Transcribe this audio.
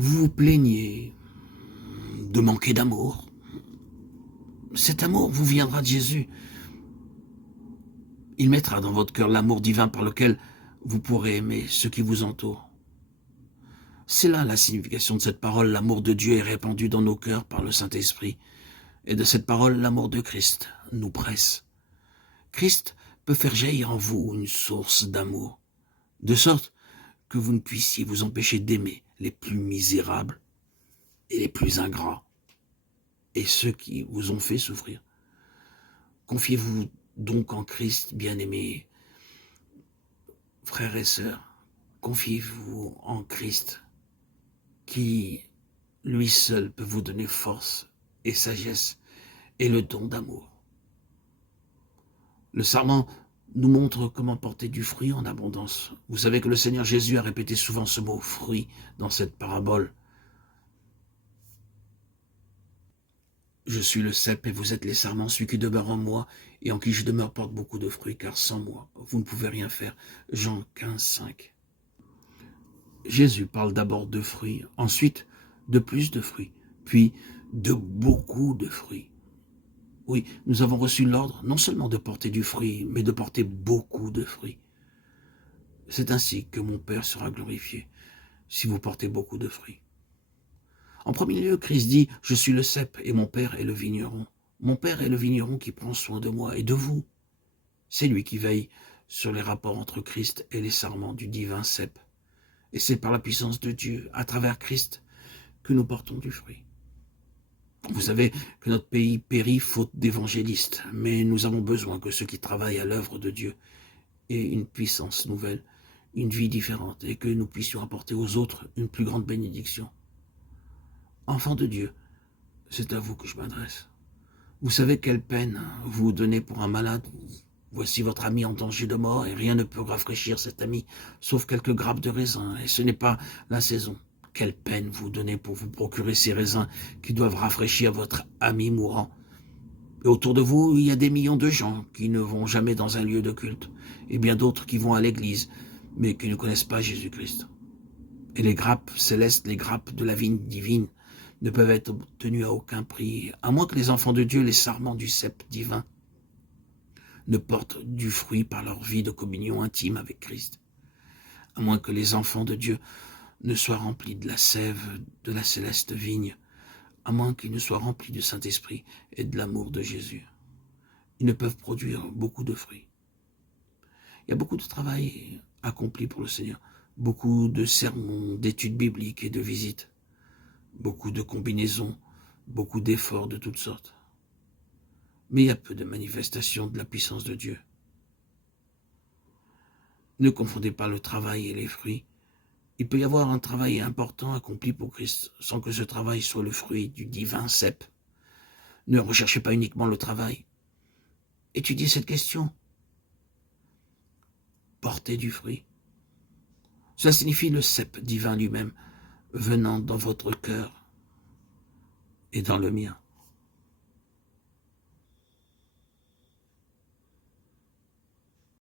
Vous vous plaignez de manquer d'amour. Cet amour vous viendra de Jésus. Il mettra dans votre cœur l'amour divin par lequel vous pourrez aimer ceux qui vous entourent. C'est là la signification de cette parole. L'amour de Dieu est répandu dans nos cœurs par le Saint-Esprit. Et de cette parole, l'amour de Christ nous presse. Christ peut faire jaillir en vous une source d'amour, de sorte que vous ne puissiez vous empêcher d'aimer les plus misérables et les plus ingrats, et ceux qui vous ont fait souffrir. Confiez-vous donc en Christ, bien-aimés, frères et sœurs. Confiez-vous en Christ, qui, lui seul, peut vous donner force et sagesse et le don d'amour. Le sarment nous montre comment porter du fruit en abondance. Vous savez que le Seigneur Jésus a répété souvent ce mot « fruit » dans cette parabole. Je suis le cep et vous êtes les sarments, celui qui demeure en moi et en qui je demeure porte beaucoup de fruits, car sans moi, vous ne pouvez rien faire. Jean 15, 5. Jésus parle d'abord de fruits, ensuite de plus de fruits, puis de beaucoup de fruits. Oui, nous avons reçu l'ordre non seulement de porter du fruit, mais de porter beaucoup de fruits. C'est ainsi que mon Père sera glorifié, si vous portez beaucoup de fruits. En premier lieu, Christ dit « Je suis le cep et mon Père est le vigneron ». Mon Père est le vigneron qui prend soin de moi et de vous. C'est lui qui veille sur les rapports entre Christ et les sarments du divin cep. Et c'est par la puissance de Dieu, à travers Christ, que nous portons du fruit. Vous savez que notre pays périt faute d'évangélistes, mais nous avons besoin que ceux qui travaillent à l'œuvre de Dieu aient une puissance nouvelle, une vie différente, et que nous puissions apporter aux autres une plus grande bénédiction. Enfants de Dieu, c'est à vous que je m'adresse. Vous savez quelle peine vous donnez pour un malade. Voici votre ami en danger de mort, et rien ne peut rafraîchir cet ami, sauf quelques grappes de raisin, et ce n'est pas la saison. Quelle peine vous donnez pour vous procurer ces raisins qui doivent rafraîchir votre ami mourant. Et autour de vous, il y a des millions de gens qui ne vont jamais dans un lieu de culte, et bien d'autres qui vont à l'église, mais qui ne connaissent pas Jésus-Christ. Et les grappes célestes, les grappes de la vigne divine, ne peuvent être obtenues à aucun prix, à moins que les enfants de Dieu, les sarments du cep divin, ne portent du fruit par leur vie de communion intime avec Christ. À moins que les enfants de Dieu ne soient remplis de la sève de la céleste vigne, à moins qu'ils ne soient remplis du Saint-Esprit et de l'amour de Jésus. Ils ne peuvent produire beaucoup de fruits. Il y a beaucoup de travail accompli pour le Seigneur, beaucoup de sermons, d'études bibliques et de visites, beaucoup de combinaisons, beaucoup d'efforts de toutes sortes. Mais il y a peu de manifestations de la puissance de Dieu. Ne confondez pas le travail et les fruits. Il peut y avoir un travail important accompli pour Christ sans que ce travail soit le fruit du divin cep. Ne recherchez pas uniquement le travail. Étudiez cette question. Portez du fruit. Cela signifie le cep divin lui-même venant dans votre cœur et dans le mien.